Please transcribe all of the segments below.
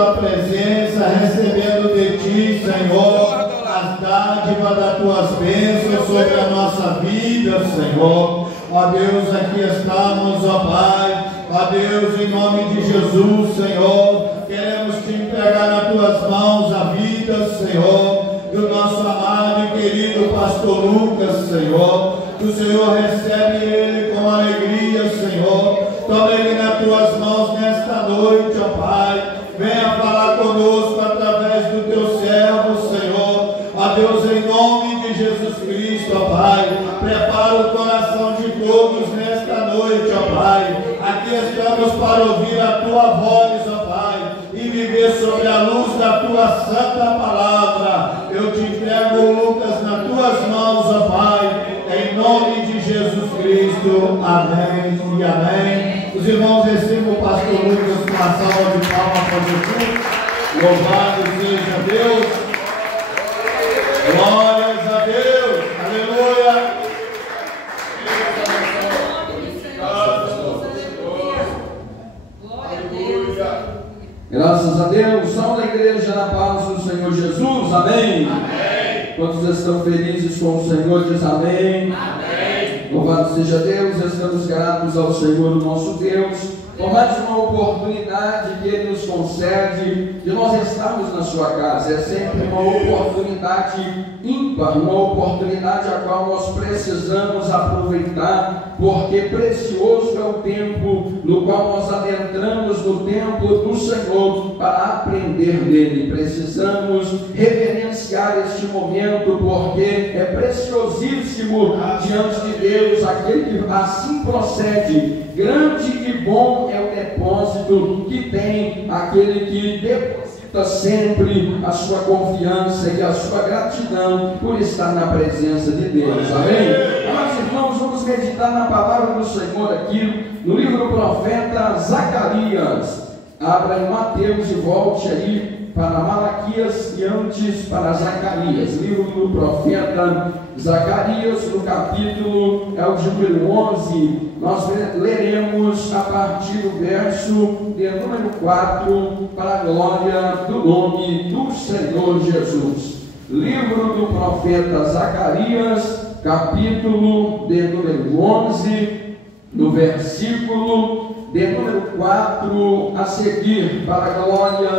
tua presença, recebendo de ti, Senhor, as dádivas das tuas bênçãos sobre a nossa vida, Senhor. Ó Deus, aqui estamos, ó Pai. Ó Deus, em nome de Jesus, Senhor, queremos te entregar nas tuas mãos a vida, Senhor, do nosso amado e querido pastor Lucas, Senhor. O Senhor recebe ele com alegria, Senhor. Toma ele nas tuas mãos nesta noite, ó Pai. Venha falar conosco através do teu servo, Senhor. Ó Deus, em nome de Jesus Cristo, ó Pai. Prepara o coração de todos nesta noite, ó Pai. Aqui estamos para ouvir a tua voz, ó Pai, e viver sobre a luz da tua santa palavra. Eu te entrego o Lucas nas tuas mãos, ó Pai, em nome de Jesus Cristo. Amém e amém. Os irmãos recebam o pastor Lucas com uma salva de palmas para Jesus. Louvado seja Deus. Glórias a Deus. Aleluia. Graças a Deus. Salve a igreja na paz do Senhor Jesus. Amém. Amém. Quantos estão felizes com o Senhor? Diz amém. Amém. Louvado seja Deus. Estamos gratos ao Senhor, nosso Deus, por mais uma oportunidade que Ele nos concede de nós estarmos na sua casa. É sempre uma oportunidade ímpar, uma oportunidade a qual nós precisamos aproveitar, porque precioso é o tempo no qual nós adentramos no templo do Senhor para aprender dele. Precisamos reverenciar este momento, porque é preciosíssimo diante de Deus aquele que assim procede. Grande e bom é o depósito que tem aquele que deposita sempre a sua confiança e a sua gratidão por estar na presença de Deus. Amém? Amados irmãos, vamos meditar na palavra do Senhor aqui no livro do profeta Zacarias. Abra em Mateus e volte aí para Malaquias e antes para Zacarias. Livro do profeta Zacarias, no capítulo é o de número 11. Nós leremos a partir do verso de número 4, para a glória do nome do Senhor Jesus. Livro do profeta Zacarias, capítulo de número 11, no versículo de número 4 a seguir, para a glória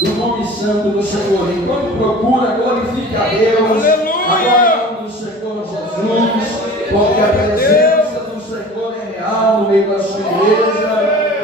do nome santo do Senhor. Enquanto procura, glorifique a Deus, a glória do Senhor Jesus, porque a presença do Senhor é real no meio da sua igreja,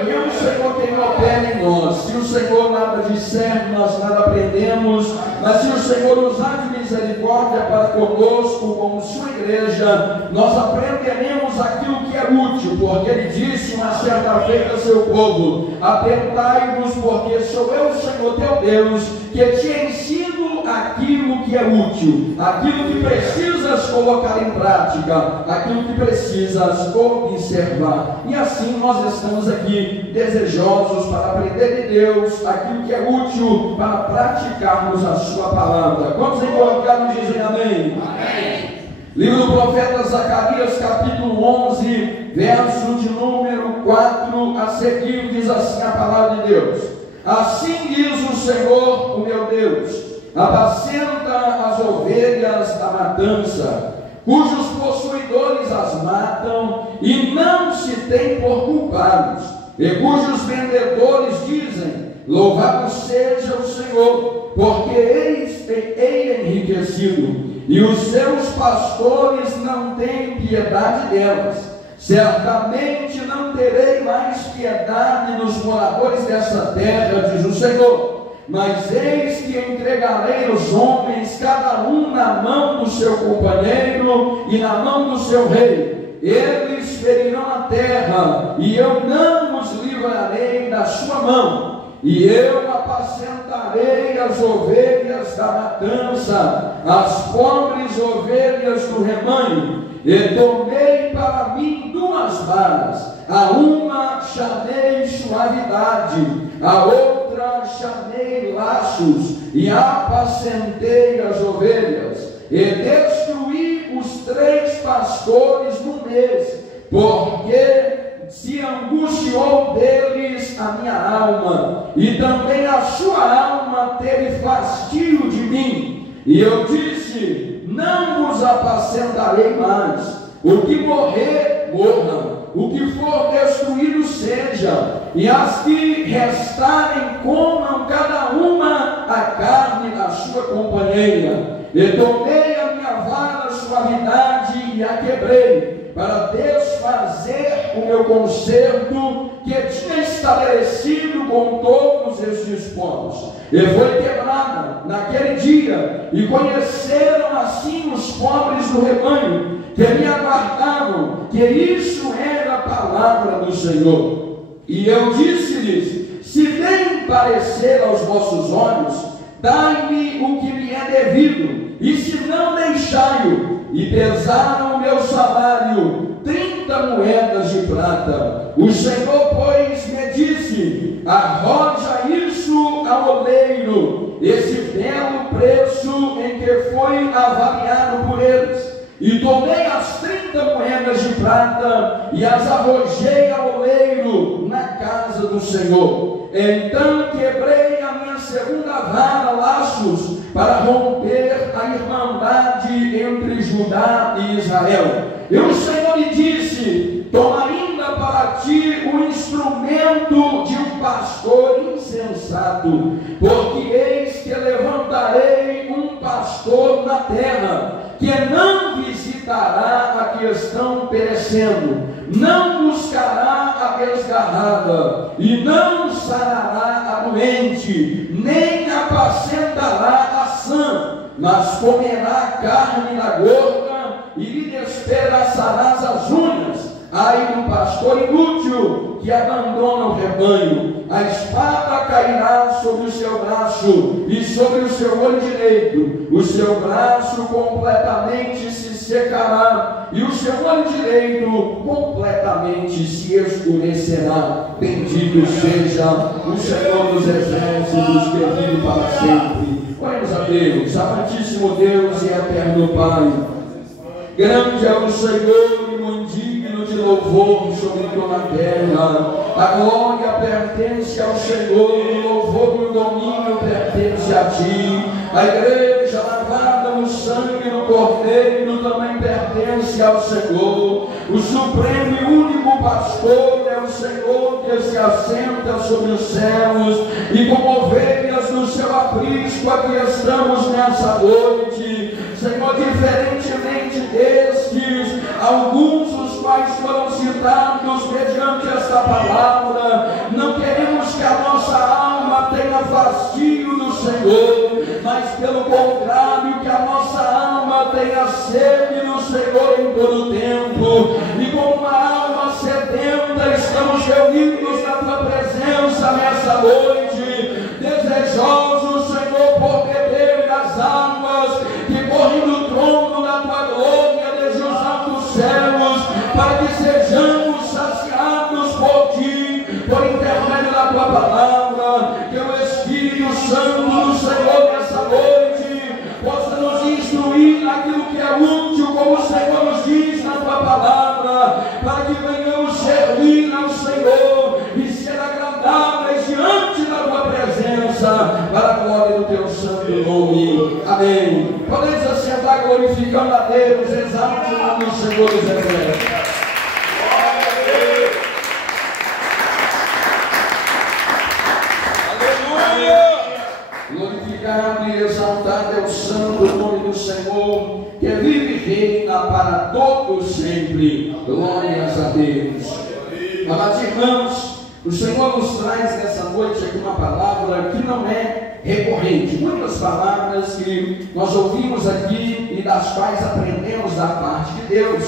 e é o Senhor quem opera em nós. Se o Senhor nada disser, nós nada aprendemos, mas se o Senhor usar de misericórdia para conosco, como sua igreja, nós aprenderemos aquilo que é útil, porque Ele disse uma certa feita a seu povo: atentai-vos, porque sou eu, o Senhor teu Deus, que te ensino aquilo que é útil, aquilo que precisas colocar em prática, aquilo que precisas observar. E assim nós estamos aqui desejosos para aprender de Deus aquilo que é útil para praticarmos a sua palavra. Quantos encontrados dizem amém? Amém. Livro do profeta Zacarias, capítulo 11, verso de número 4 a seguir, diz assim a palavra de Deus: assim diz o Senhor, o meu Deus: apacenta as ovelhas da matança, cujos possuidores as matam e não se tem por culpados, e cujos vendedores dizem: louvado seja o Senhor, porque ei enriquecido, e os seus pastores não têm piedade delas. Certamente não terei mais piedade dos moradores dessa terra, diz o Senhor, mas eis que entregarei os homens, cada um na mão do seu companheiro e na mão do seu rei. Eles ferirão a terra, e eu não os livrarei da sua mão. E eu apacentarei as ovelhas da matança, as pobres ovelhas do rebanho. E tomei para mim 2 varas, a uma chamei suavidade, a outra chamei laços, e apacentei as ovelhas, e destruí os 3 pastores no mês, porque se angustiou deles a minha alma, e também a sua alma teve fastio de mim. E eu disse: não vos apacentarei mais. O que morrer, morra. O que for destruído seja. E as que restarem comam cada uma a carne da sua companheira. E tomei a minha vara suavidade e a quebrei, para desfazer o meu concerto que tinha estabelecido com todos estes povos. E foi quebrada naquele dia, e conheceram assim os pobres do rebanho, que me aguardavam, que isso era a palavra do Senhor. E eu disse-lhes: se bem parecer aos vossos olhos, dai-me o que me é devido, e se não, deixai-o. E pesaram o meu salário 30 moedas de prata. O Senhor, pois, me disse: arroja isso ao oleiro, esse belo preço em que foi avaliado por eles. E tomei as 30 moedas de prata e as arrojei ao oleiro na casa do Senhor. Então quebrei a minha segunda vara, laços, para romper a irmandade entre Judá e Israel. E o Senhor me disse: toma ainda para ti o instrumento de um pastor insensato, porque eis que levantarei um pastor na terra, que não visitará a que estão perecendo, não buscará a desgarrada, e não sarará a doente, nem apacentará a sã, mas comerá carne da gorda, e lhe despedaçarás as unhas. Ai do pastor inútil que abandona o rebanho, a espada cairá sobre o seu braço e sobre o seu olho direito, o seu braço completamente se secará e o seu olho direito completamente se escurecerá. Bendito seja o Senhor dos exércitos, que vive para sempre. Oremos a Deus. Amantíssimo Deus e eterno Pai, grande é o Senhor e muito digno de louvor sobre toda a terra. A glória pertence ao Senhor, o louvor e o domínio pertence a Ti. A igreja lavada no sangue do Cordeiro também pertence ao Senhor. O supremo e único pastor é o Senhor, que se assenta sobre os céus, e como ovelhas do seu aprisco aqui estamos nessa noite, Senhor. Diferentemente destes, alguns os quais foram citados mediante esta palavra, não queremos que a nossa alma tenha fastio do Senhor, mas pelo contrário, que a nossa alma tenha sede do Senhor em todo o tempo. E como uma alma sedenta, estamos reunidos na Tua presença nessa noite, desejosos, Senhor, por beber das águas que correm do trono da Tua glória desde os altos céus, para que sejamos saciados por Ti, por intermédio da Tua palavra. Que o Espírito Santo do Senhor nessa noite possa nos instruir naquilo que é útil, como o Senhor nos diz na Tua palavra, para que venhamos servir ao Senhor e ser agradáveis diante da Tua presença, para a glória do Teu santo nome. Amém. Podemos assentar glorificando a Deus, exalte o nome do Senhor dos exércitos. Glorificado e exaltado é o santo nome do Senhor, que vive e reina para todos sempre. Glórias a Deus. Amados irmãos, o Senhor nos traz nessa noite aqui uma palavra que não é recorrente. Muitas palavras que nós ouvimos aqui e das quais aprendemos da parte de Deus,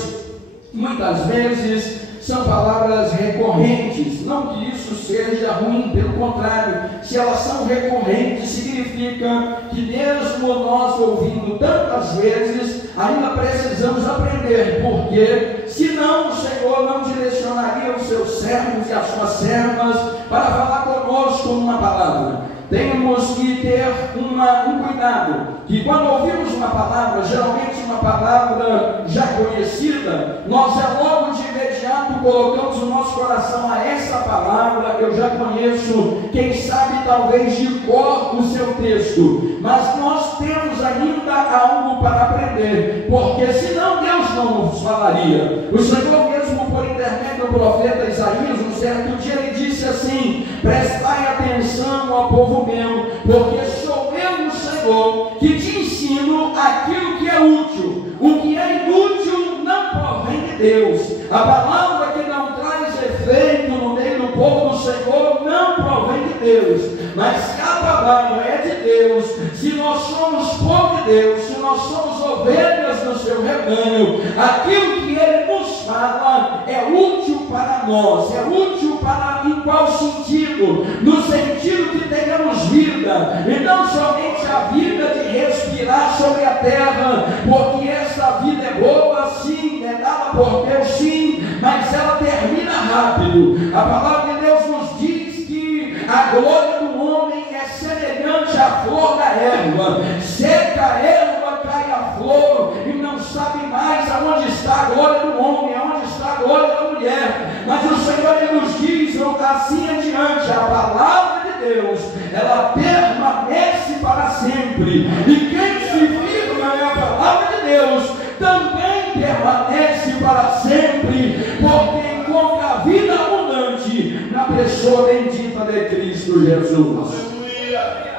muitas vezes são palavras recorrentes. Não que isso seja ruim, pelo contrário, se elas são recorrentes, significa que mesmo nós ouvindo tantas vezes, ainda precisamos aprender, porque senão o Senhor não direcionaria os seus servos e as suas servas para falar conosco uma palavra. Temos que ter um cuidado, que quando ouvimos uma palavra, geralmente uma palavra já conhecida, nós logo de imediato colocamos o nosso coração a essa palavra, eu já conheço, quem sabe talvez de cor o seu texto, mas nós temos ainda algo para aprender, porque senão Deus não nos falaria. O Senhor mesmo, por intermédio do profeta Isaías, um certo dia ele disse assim: prestai atenção, ó povo meu, porque sou eu, o Senhor, que te ensino aquilo que é útil. O que é inútil não provém de Deus. A palavra que não traz efeito no meio do povo do Senhor não provém de Deus. Mas se a palavra é de Deus, se nós somos povo de Deus, se nós somos ovelhas do seu rebanho, aquilo que ele nos fala é útil para nós. É útil para em qual sentido? No sentido que tenhamos vida, e não somente a vida de respirar sobre a terra, porque essa vida é boa, sim, é dada por Deus, sim, mas ela termina rápido. A palavra de Deus nos diz que a glória do homem é semelhante à flor da erva. Seca a erva, cai a flor, e não sabe mais aonde está a glória do homem, aonde está a glória da mulher. Mas o Senhor ele nos diz assim adiante: a palavra de Deus, ela permanece para sempre, e quem se firma é a palavra de Deus também permanece para sempre, porque encontra a vida abundante na pessoa bendita de Cristo Jesus.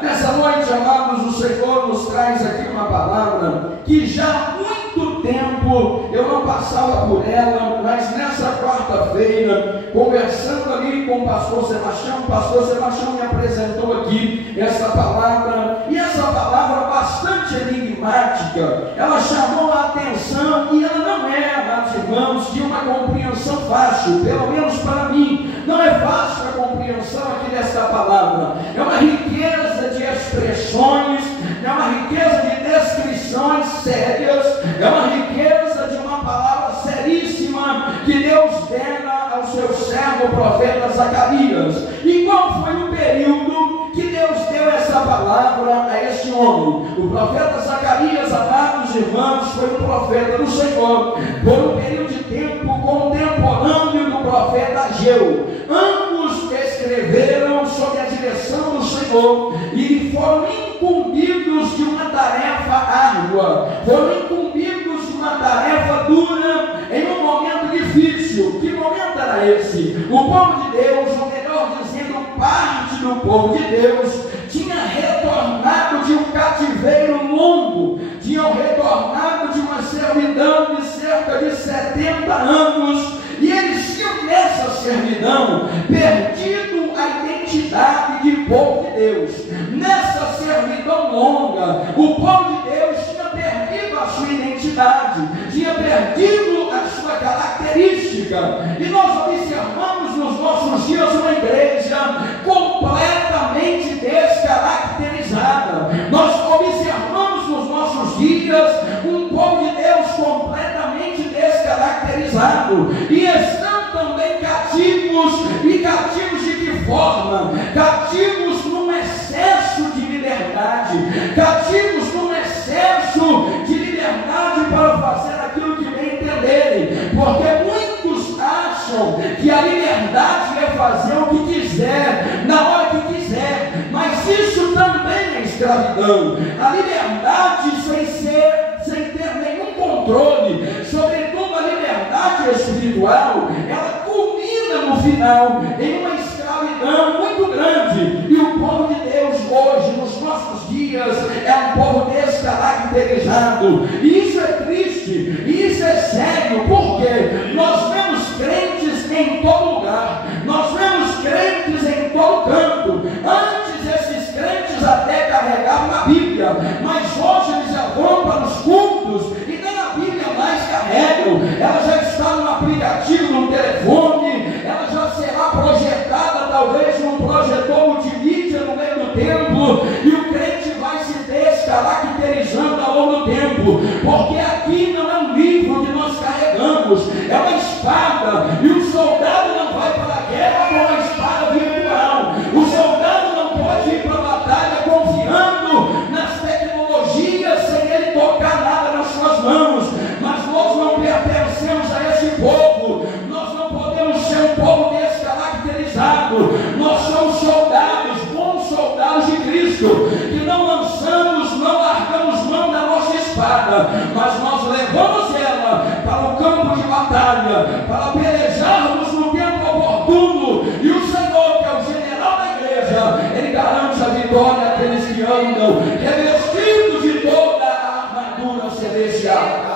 Nessa noite, amados, o Senhor nos traz aqui uma palavra que já há muito tempo eu não passava por ela, mas nessa quarta-feira, conversando ali com o pastor Sebastião me apresentou aqui essa palavra, e essa palavra bastante enigmática, ela chamou a atenção, e ela não é, amados irmãos, de uma compreensão fácil, pelo menos para mim, não é fácil a compreensão aqui dessa palavra. É uma riqueza de expressões, é uma riqueza de descrições sérias, é uma riqueza de uma palavra seríssima que Deus dera ao seu servo, o profeta Zacarias. E qual foi o período que Deus deu essa palavra a esse homem? O profeta Zacarias, amados irmãos, foi o profeta do Senhor, por um período de tempo contemporâneo do profeta Ageu. Ambos escreveram sob a direção do Senhor e foram incumbidos de uma tarefa árdua, foram incumbidos de uma tarefa dura em um momento difícil. Que momento era esse? O povo de Deus, ou melhor dizendo, parte do povo de Deus, tinha retornado de um cativeiro longo, tinham retornado de uma servidão de cerca de 70 anos, e eles tinham nessa servidão perdido a identidade de povo de Deus. Nessa servidão longa, o povo de Deus tinha perdido a sua identidade, tinha perdido a sua característica, e nós observamos nos nossos dias uma igreja completamente descaracterizada. Nós observamos nos nossos dias um povo de Deus completamente descaracterizado, e estão também cativos. E cativos de que forma? Cativos num excesso de liberdade, cativos num excesso de liberdade para fazer aquilo que bem entenderem, porque muitos acham que a liberdade é fazer o que quiser, na hora que quiser, mas isso também é escravidão. A liberdade sem ter nenhum controle, sobretudo a liberdade espiritual, ela culmina no final em uma escravidão muito grande. E o povo de Deus hoje, nos nossos dias, é um povo descaracterizado, e isso é triste, e isso é sério, porque nós vemos crentes em todo lugar, nós vemos crentes em todo canto. Antes esses crentes até carregavam a Bíblia, mas hoje eles já vão para os cultos e nem a Bíblia mais carregam. Ela já está no aplicativo, no telefone, ela já será projetada talvez num projetor multimídia no meio do templo, e o crente vai se descaracterizando ao longo do tempo, porque aqui não é um livro que nós carregamos, é uma espada, e o soldado não vai para a guerra com a espada virtual. O soldado não pode ir para a batalha confiando nas tecnologias sem ele tocar nada nas suas mãos. Mas nós não pertencemos a esse povo, nós não podemos espada, mas nós levamos ela para o campo de batalha, para pelejarmos no tempo oportuno, e o Senhor, que é o general da igreja, Ele garante a vitória àqueles que andam revestidos de toda a armadura celestial.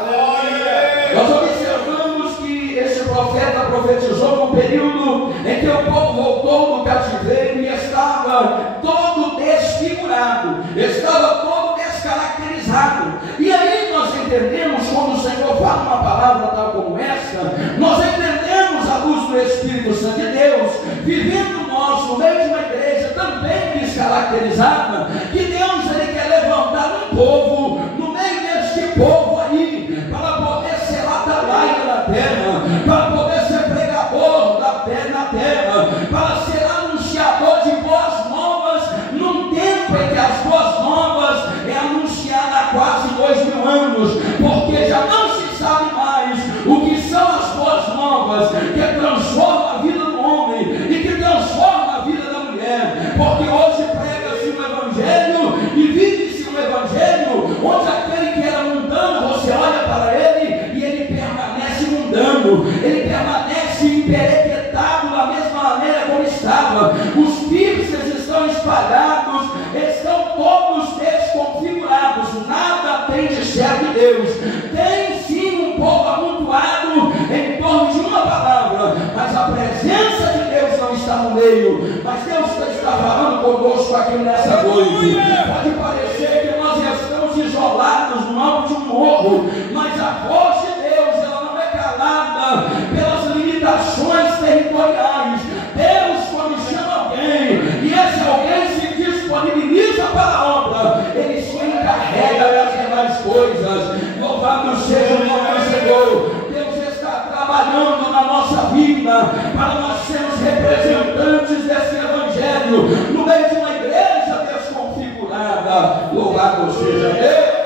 Nós observamos que esse profeta profetizou num período em que o povo voltou do cativeiro e estava todo desfigurado, estava todo descaracterizado. E aí nós entendemos, quando o Senhor fala uma palavra tal como essa, nós entendemos à luz do Espírito Santo de Deus, vivendo nós no meio de uma igreja também descaracterizada, que Deus Ele quer levantar um povo no meio deste povo aí, para poder ser atalaia na terra, para poder ser pregador na terra, para ser anunciador de boas novas, num tempo em que as boas novas é anunciada há quase 2000 anos, porque já não se sabe mais o que são as boas novas, que transforma a vida do homem e que transforma a vida da mulher, porque hoje prega-se um evangelho e vive-se um evangelho onde aquele que era mundano, você olha para ele e ele permanece mundano, ele permanece emperequetado da mesma maneira como estava, os pixels estão espalhados, estão todos desconfigurados, nada tem de ser de Deus. Tem sim um povo amontoado em torno de uma palavra, mas a presença de Deus não está no meio. Mas Deus está falando conosco aqui nessa noite. Pode parecer que nós estamos isolados no alto de um morro, mas a voz de Deus ela não é calada pelas limitações territoriais. Deus, quando chama alguém e esse alguém se disponibiliza para a obra, Ele se encarrega das demais coisas. Louvado seja o nome do Senhor. Deus está trabalhando na nossa vida para nós sermos representantes desse evangelho no meio de uma igreja desconfigurada. Louvado seja Deus.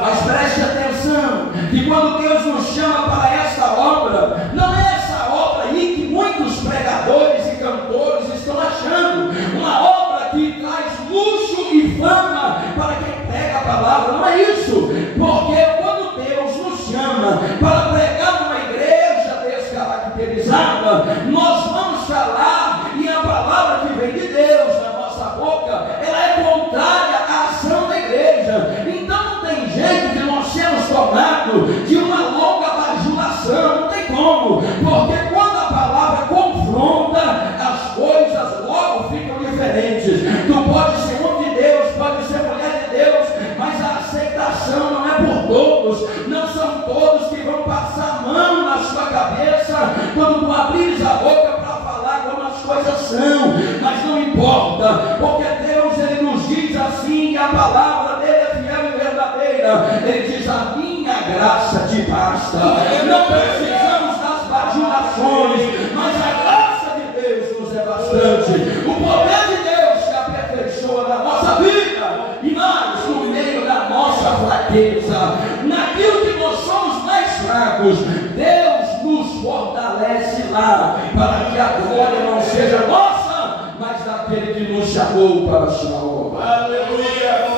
Mas preste atenção que quando Deus nos chama para esta obra, não é essa obra aí que muitos pregadores e cantores estão achando, uma obra que traz luxo e fama para quem prega a palavra. Não é isso, porque quando Deus nos chama para pregar numa igreja descaracterizada, nós vamos falar, e a palavra que vem de Deus na nossa boca, ela é contrária à ação da igreja. Então não tem jeito de nós sermos tomados de uma longa bajulação, não tem como, porque quando a palavra confronta, as coisas logo ficam diferentes. Tu pode ser homem de Deus, pode ser mulher de Deus, mas a aceitação não é por todos, não são todos que vão passar a mão na sua cabeça quando tu abrires a boca para falar como as coisas são. Mas não importa, porque Deus Ele nos diz assim, que a palavra dele é fiel e verdadeira. Ele diz: a minha graça te basta. Não precisamos das bajulações, mas a graça de Deus nos é bastante. O poder de Deus se aperfeiçoa na nossa vida, e mais no meio da nossa fraqueza, naquilo que nós somos mais fracos, Deus nos fortalece lá, para que a glória não seja nossa, mas daquele que nos chamou para a sua obra. Aleluia!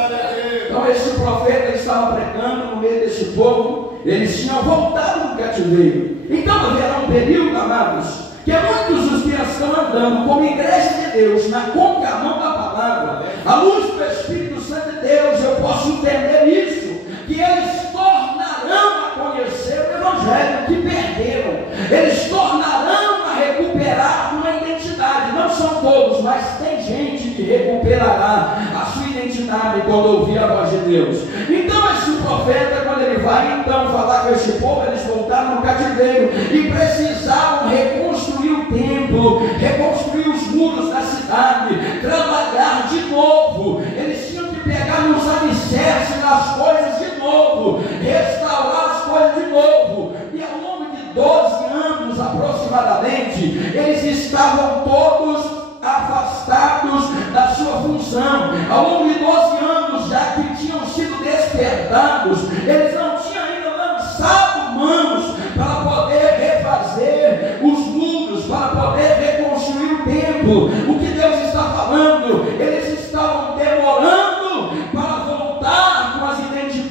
Então esse profeta estava pregando no meio desse povo, eles tinham voltado do cativeiro. Então haverá um período, amados, que muitos dos que estão andando como igreja de Deus, na contramão da palavra, à luz do Espírito Santo de Deus, eu posso entender isso, que eles tornarão a conhecer o evangelho que perderam, eles tornarão a recuperar uma identidade. Não são todos, mas tem gente que recuperará a sua identidade quando ouvir a voz de Deus. Então esse profeta, quando ele vai então falar com esse povo, eles voltaram no cativeiro e precisavam reconstruir o templo, reconstruir os muros da cidade, trabalhar de novo. Eles tinham que pegar nos alicerces das coisas de novo, restaurar as coisas de novo. E ao longo de 12 anos aproximadamente, eles estavam todos afastados da sua função. Ao longo de 12 anos, já que tinham sido despertados, eles não tinham ainda lançado mãos para poder refazer os muros, para poder reconstruir o templo. O que Deus está falando, eles estavam demorando para voltar com as identidades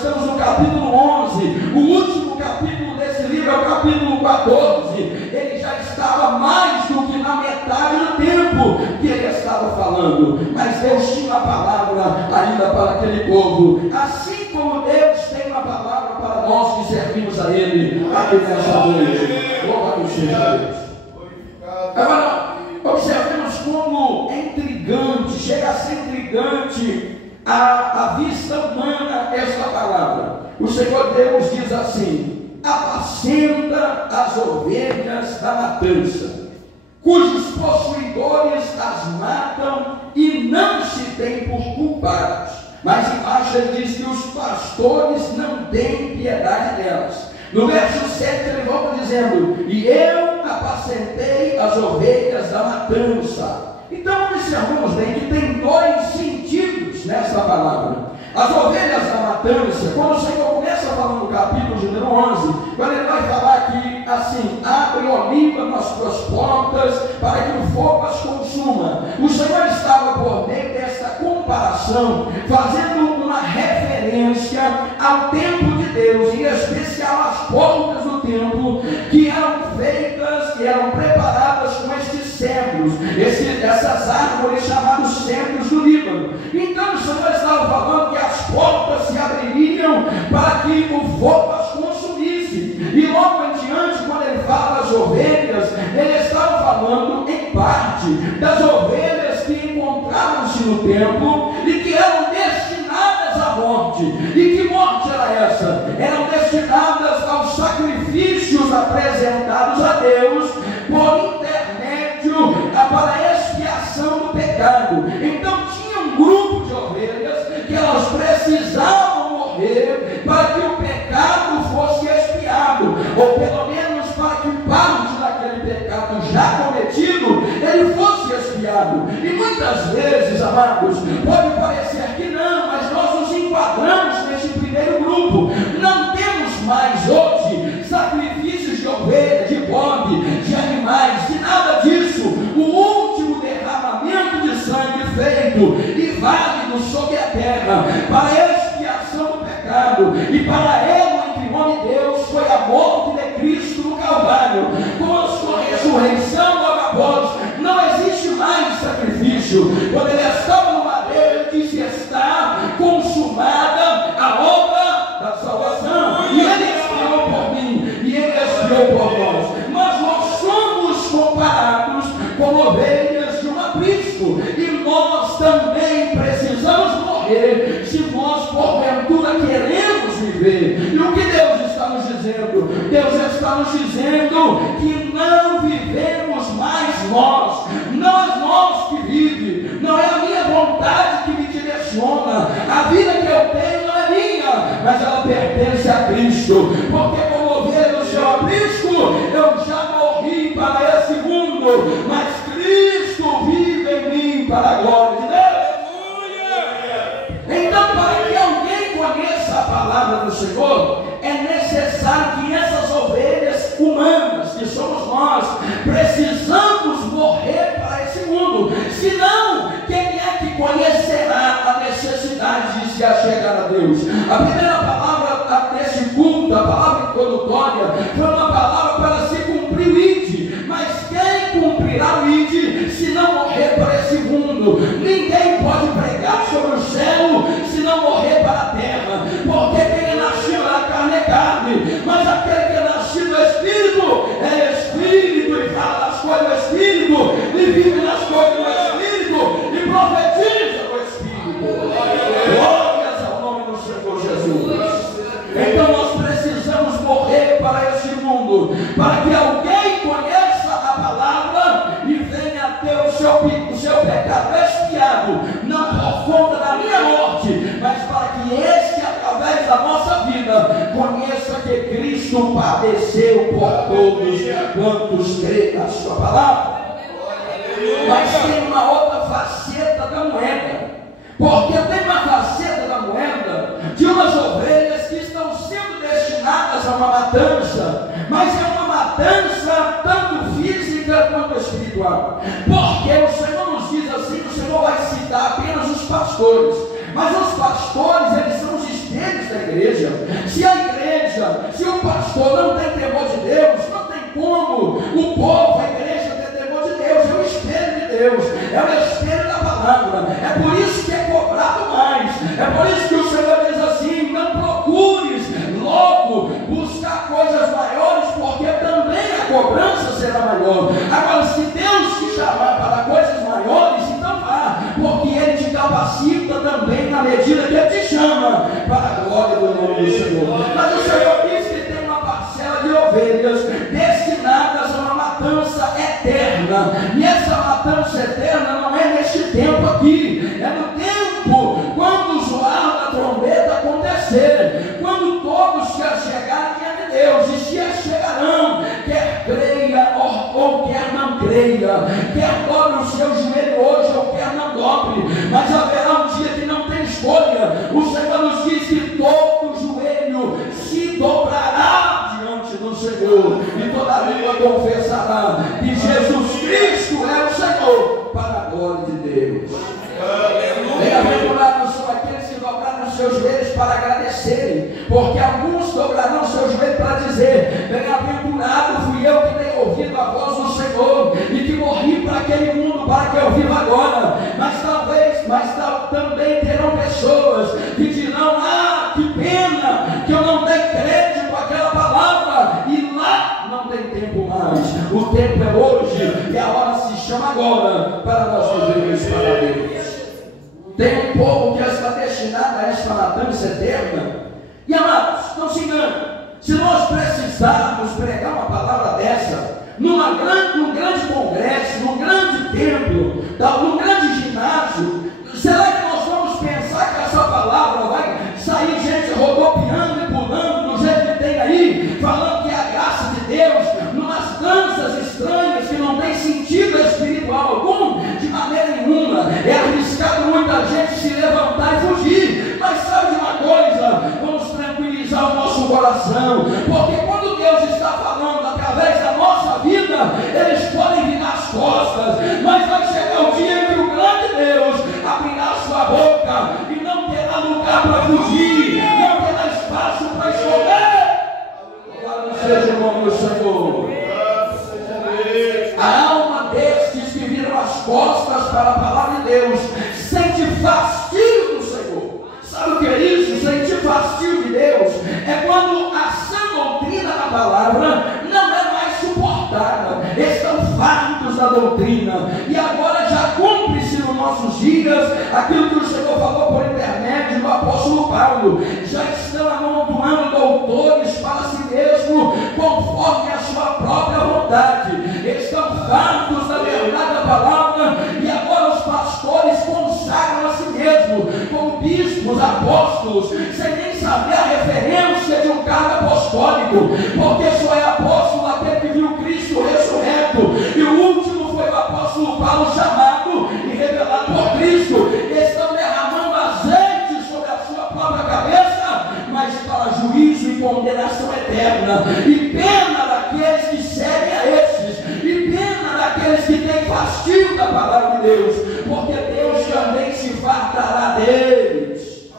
estamos no capítulo 11, o último capítulo desse livro é o capítulo 14. Ele já estava mais do que na metade do tempo que ele estava falando, mas Deus tinha uma palavra ainda para aquele povo, assim como Deus tem uma palavra para nós que servimos a Ele aqui nessa noite. Glória seja Deus. Agora, observemos como é intrigante, chega a ser intrigante à vista humana esta palavra. O Senhor Deus diz assim: apacenta as ovelhas da matança, cujos possuidores as matam e não se têm por culpados. Mas embaixo ele diz que os pastores não têm piedade delas. No verso 7 ele volta dizendo: e eu apacentei as ovelhas da matança. Então observamos bem que tem dois sentidos nessa palavra. As ovelhas da matança, quando o Senhor começa falando no capítulo de número 11, quando ele vai falar aqui assim: abre oliva nas tuas portas para que o fogo as consuma. O Senhor estava por meio dessa comparação, fazendo uma referência ao templo de Deus, em especial às portas do templo, que eram feitas e eram preparadas com estes cedros, essas árvores chamadas cedros do Líbano. Então o Senhor estava falando que as portas se abririam para que o fogo as consumisse. E logo em diante, quando ele fala das ovelhas, ele estava falando em parte das ovelhas que encontravam-se no templo e que eram destinadas à morte. E que morte era essa? Eram destinadas aos sacrifícios apresentados a Deus por intermédio para a expiação do pecado. Então tinha um grupo de ovelhas que elas precisavam morrer para que o pecado fosse expiado, ou pelo menos para que parte daquele pecado já cometido ele fosse expiado. E muitas vezes, amados, pode parecer que não, mas nós nos enquadramos nesse primeiro grupo. Não temos mais hoje sacrifícios de ovelha, de bode, de animais, de nada disso. O último derramamento de sangue feito e válido sobre a terra para a expiação do pecado e para ela, em nome de Deus, foi a morte de Cristo no Calvário. Com a sua ressurreição logo após, não existe mais sacrifício. Quando ele estava no madeiro, ele disse: está consumada a obra da salvação. E ele expiou por mim, e ele expiou por nós. Mas nós somos comparados com ovelhas de um aprisco, e nós também precisamos morrer se nós porventura queremos viver. E o que Deus está nos dizendo? Deus está nos dizendo que não vivemos mais nós, não é nós que vive, não é a minha vontade que me direciona, a vida que eu tenho não é minha, mas ela pertence a Cristo, porque como ovelha do seu aprisco, eu já morri para esse mundo, mas Cristo vive em mim para a glória de Deus. Então, para que alguém conheça a palavra do Senhor, é necessário que essas ovelhas humanas, que somos nós, precisamos morrer para esse mundo. Senão, quem é que conhecerá a necessidade de se achegar a Deus? A primeira palavra desse culto, a palavra introdutória, foi uma palavra para se cumprir o ide. Mas quem cumprirá o ide se não morrer para esse mundo? Ninguém pode pregar sobre o céu se não morrer para a terra, porque quem é nascido na carne é carne, mas aquele que é nascido no Espírito é Espírito, e fala das coisas do Espírito, e vive nas coisas do Espírito, e profetiza do Espírito. Glórias ao nome do Senhor Jesus. Então nós precisamos morrer para esse mundo, para que alguém conheça a palavra e venha a ter o seu pecado expiado, não por conta da minha morte, mas para que este, através da nossa vida, conheça que Cristo padeceu por todos quantos creem na sua palavra. Mas tem uma outra faceta da moeda, porque tem uma faceta da moeda de umas ovelhas que estão sendo destinadas a uma matança, mas é uma matança tanto física quanto espiritual, porque o Senhor nos diz assim, o Senhor vai citar apenas os pastores, mas os pastores, eles são os espelhos da igreja. Se a igreja, se o pastor não tem temor de Deus, não tem como o povo, a igreja ter temor de Deus. É o espelho de Deus, é o espelho da palavra. É por isso que é cobrado mais. É por isso que o Senhor diz assim: não procures logo buscar coisas maiores, porque também a cobrança será maior. Agora, se Deus te chamar para coisas maiores, então vá, porque Ele te capacita também na medida que Ele te chama para a glória do nome do Senhor. Mas o Senhor diz que tem uma parcela de ovelhas destinadas a uma matança eterna, e essa matança eterna não é neste tempo aqui, é no tempo quando o zoar da trombeta acontecer, quando todos se achegarem diante de Deus, e se chegarão, quer creia ou quer não creia, quer dobre o seu joelho hoje ou quer não dobre, mas haverá um dia que não tem escolha. O Senhor nos diz que todo joelho se dobrará diante do Senhor, e toda língua confessará que Jesus Cristo é o Senhor, para a glória de Deus. Bem-aventurados são aqueles que dobraram os seus joelhos para agradecerem, porque alguns dobrarão seus joelhos para dizer: bem-aventurado fui eu que tenho ouvido a voz do Senhor e que morri para aquele mundo para que eu viva agora. Mas também terão pessoas que dirão: ah, que pena que eu não dei crédito àquela palavra, e lá não tem tempo mais. O tempo é hoje e a hora se chama agora para nós vivermos para Deus. Tem um povo que está destinado a esta matança eterna. E amados, não se engane, se nós precisarmos pregar uma palavra dessa num grande congresso, num grande templo, num grande ginásio, será que nós vamos pensar que essa palavra vai sair gente rodopiando e pulando do jeito que tem aí, falando que é a graça de Deus, numas danças estranhas que não tem sentido espiritual algum? De maneira nenhuma. É arriscado muita gente se levantar e fugir. Mas sabe de uma coisa? Vamos tranquilizar o nosso coração, porque quando Deus está falando através da nossa vida, eles podem virar as costas, mas vai chegar o dia em que o grande Deus abrirá sua boca e não terá lugar para fugir, não terá espaço para esconder. Louvado seja o nome do Senhor. A alma destes que viram as costas para a palavra de Deus sente fastio do Senhor. Sabe o que é isso? Sentir fastio de Deus é quando a sã doutrina da palavra não é mais suportada. Estão fartos da doutrina, e agora já cumpre-se nos nossos dias aquilo que o Senhor falou por intermédio do apóstolo Paulo: já estão amontoando doutores para si mesmo, conforme a sua própria vontade. Estão fartos da verdade da palavra, e agora os pastores consagram a si mesmo como bispos, apóstolos, sem nem saber a referência de um cargo apostólico, porque só é apóstolo aquele que viu Cristo ressurreto, e o último foi o apóstolo Paulo, chamado e revelado por Cristo. Estão derramando azeite sobre a sua própria cabeça, mas para juízo e condenação eterna. E pena daqueles que seguem a esses, e pena daqueles que têm fastio da palavra de Deus, porque Deus também se fartará deles.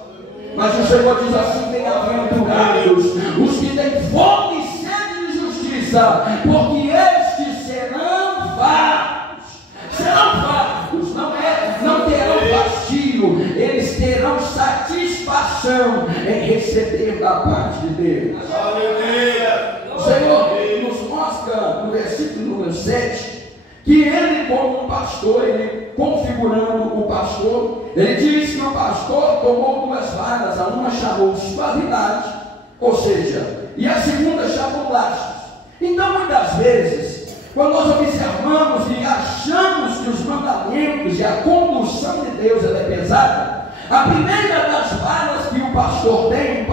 Mas o Senhor diz assim: bem-aventurados os que têm fome e sede de justiça, porque estes serão fartos. Serão fartos, não terão fastio, eles terão satisfação em receber da parte de Deus. O Senhor nos mostra no versículo número 7 que ele, como um pastor, ele configurando o pastor, ele diz que o pastor tomou duas varas, a uma chamou suavidade, ou seja, e a segunda chamou lascos. Então, muitas vezes, quando nós observamos e achamos que os mandamentos e a condução de Deus ela é pesada, a primeira das varas que o pastor tem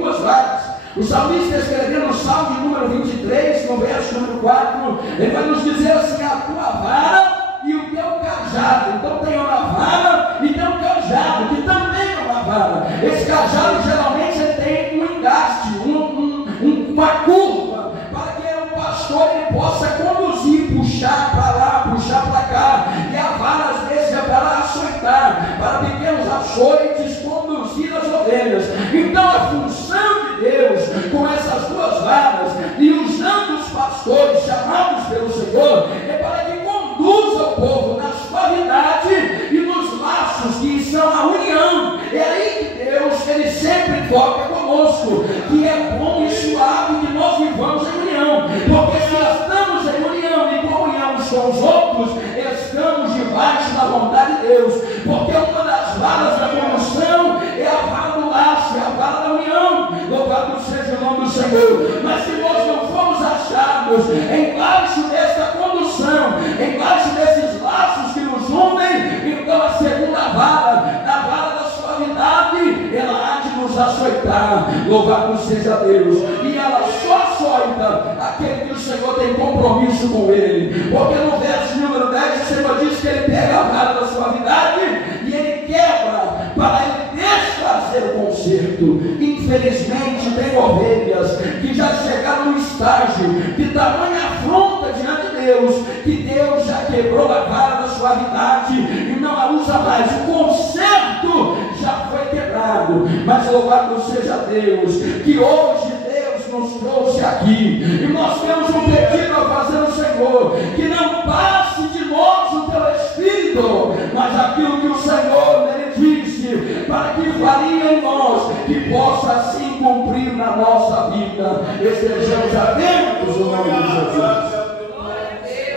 duas varas. O salmista, escrevendo no Salmo número 23, no verso número 4, ele vai nos dizer assim: a tua vara e o teu cajado. Então tem uma vara e tem um cajado, que também é uma vara. Esse cajado geralmente ele tem um engaste, uma curva, para que o pastor ele possa conduzir, puxar para lá, puxar para cá. E a vara às vezes é para açoitar, para pequenos açoites conduzir as ovelhas. ovelhas. Então a função de Deus, com essas duas varas, e usando os pastores chamados pelo Senhor, é para que conduza o povo na suavidade e nos laços que são a união. É aí que Deus, Ele sempre toca conosco, que é bom e suave que nós vivamos em união, porque se estamos em união e comunhão uns com os outros, estamos debaixo da vontade de Deus, porque uma das varas da condução é a vara do laço, é a vara da união. Louvado seja o nome do Senhor. Mas se nós não formos achados embaixo desta condução, embaixo desses laços que nos unem, então a segunda vara, a vara da suavidade, ela há de nos açoitar. Louvado seja Deus. E ela só açoita aquele que o Senhor tem compromisso com ele, porque no verso número 10 o Senhor diz que ele pega a vara da suavidade e ele quebra para ele desfazer o conserto. Infelizmente tem ovelhas que já chegaram no estágio de tamanha afronta diante de Deus, que Deus já quebrou a vara da suavidade e não a usa mais. O conserto já foi quebrado. Mas louvado seja Deus, que hoje Deus nos trouxe aqui, e nós temos um pedido a fazer ao Senhor, que não passe de nós o teu Espírito, mas aquilo que o Senhor nele disse, para que faria em nós, que possa assim cumprir na nossa vida. Estejamos atentos no nome de Jesus.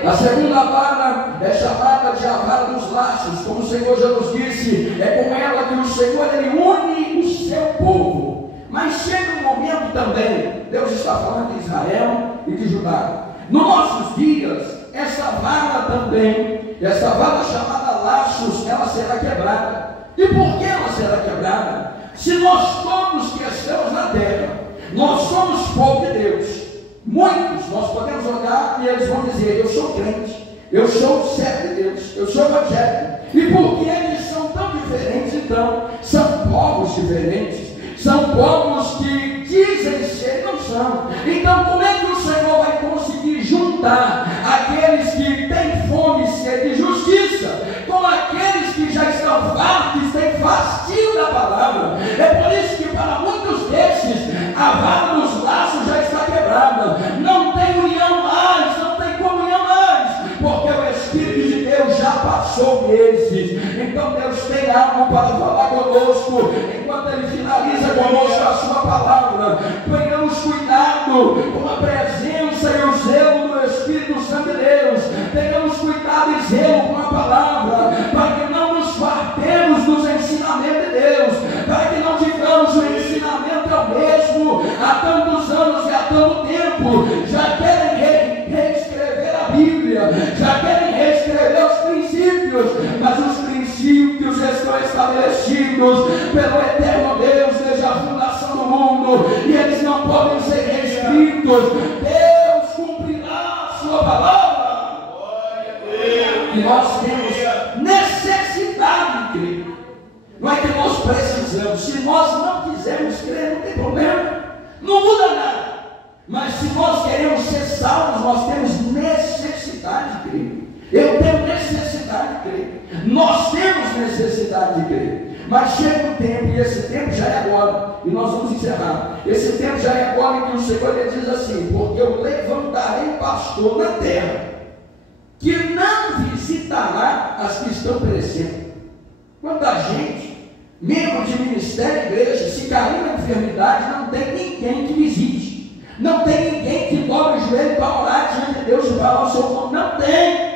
A segunda vara é chamada de a vara dos laços, como o Senhor já nos disse, é com ela que o Senhor ele une o seu povo. Mas chega um momento também, Deus está falando de Israel e de Judá. Nos nossos dias, essa vara também, essa vara chamada laços, ela será quebrada. E por que ela será quebrada? Se nós todos que estamos na terra, nós somos povo de Deus. Muitos, nós podemos olhar e eles vão dizer: eu sou crente, eu sou servo de Deus, eu sou evangélico. E por que eles são tão diferentes então? São povos diferentes, são povos que dizem ser e não são. Então como é que o Senhor vai conseguir juntar aqueles que têm fome e sede de justiça com aqueles que já estão fartos, têm fastio da palavra? É por isso que para muitos desses a vara dos laços já está quebrada. Não tem união mais, não tem comunhão mais, porque o Espírito de Deus já passou desses. Então Deus tem algo para falar conosco, enquanto Ele finaliza conosco a sua palavra. Tenhamos cuidado com a presença e o zelo do Espírito Santo de Deus. Tenhamos cuidado e zelo com a palavra, para que não nos fartemos dos ensinamentos de Deus, para que não digamos o ensinamento é o mesmo há tantos anos e há tanto tempo. Já querem reescrever a Bíblia, já querem reescrever os princípios, mas os princípios estão estabelecidos pelo eterno Deus desde a fundação do mundo, e eles não podem ser reescritos. Deus cumprirá a sua palavra. E nós temos necessidade de crer. Não é que nós precisamos. Se nós não quisermos crer, não tem problema, não muda nada. Mas se nós queremos ser salvos, nós temos necessidade de crer. Eu tenho necessidade de crer. Nós temos necessidade de crer. Mas chega um tempo, e esse tempo já é agora, e nós vamos encerrar. Esse tempo já é agora, em que o Senhor ele diz assim: porque eu levantarei pastor na terra, que não visitará as que estão perecendo. Quanta gente, membro de ministério e igreja, se cair na enfermidade, não tem ninguém que visite, não tem ninguém que dobre o joelho para orar diante de Deus e falar o seu nome, não tem.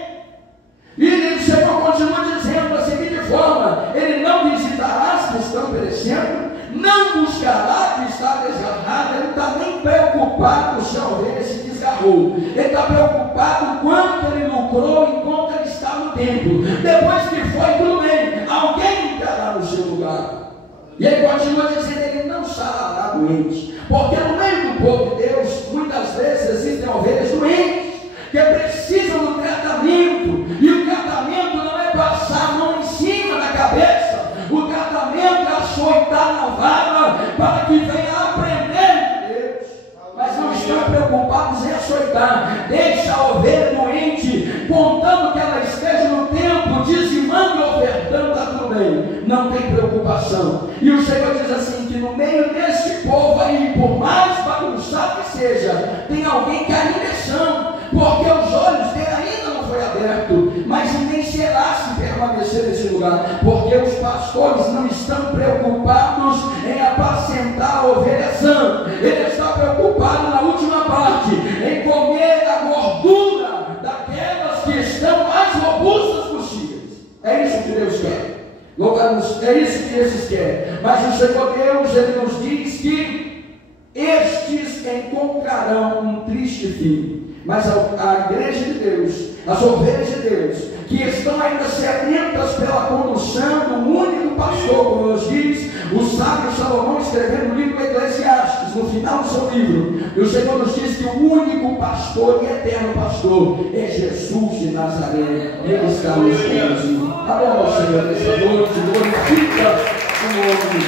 E o Senhor continua dizendo da seguinte forma: Ele não visitará as que estão perecendo, não buscará que está desgarrado. Ele não está nem preocupado se a ovelha se desgarrou, ele está preocupado quanto ele lucrou enquanto ele está no templo. Depois que foi, tudo bem, alguém entrará no seu lugar. E ele continua dizendo: ele não sarará doente, porque no meio do povo de Deus muitas vezes existem ovelhas doentes que precisam do tratamento, e o tratamento não é passar a mão em cima da cabeça, o tratamento é açoitar na vara para que venha aprender de Deus. Mas não estão preocupados em açoitar. Deixa a ovelha doente, contando que ela esteja no templo, dizimando e ofertando, está tudo bem, não tem preocupação. E o Senhor diz assim: que em que ainda são, porque os olhos dele ainda não foi aberto, mas nem será se permanecer nesse lugar, porque os pastores não estão preocupados em apacentar a ovelha sã, ele está preocupado na última parte, em comer a gordura daquelas que estão mais robustas possíveis. É isso que Deus quer. Louvamos, é isso que esses querem. Mas o Senhor Deus, ele nos diz que estes encontrarão um triste fim. Mas a igreja de Deus, as ovelhas de Deus, que estão ainda sedentas pela condução do único pastor, como nos diz o sábio Salomão escrevendo no livro Eclesiastes, no final do seu livro, e o Senhor nos diz que o único pastor e eterno pastor é Jesus de Nazaré. Ele está nos conduzindo. Adora ao Senhor nessa noite, glorifica o nome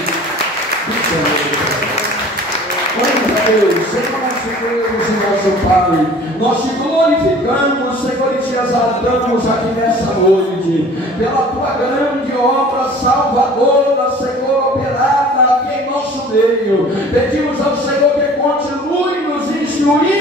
do Senhor. Glória a Deus, Senhor nosso Deus e nosso Pai, nós te glorificamos, Senhor, e te exaltamos aqui nessa noite, pela tua grande obra salvadora, Senhor, operada aqui em nosso meio. Pedimos ao Senhor que continue nos instruindo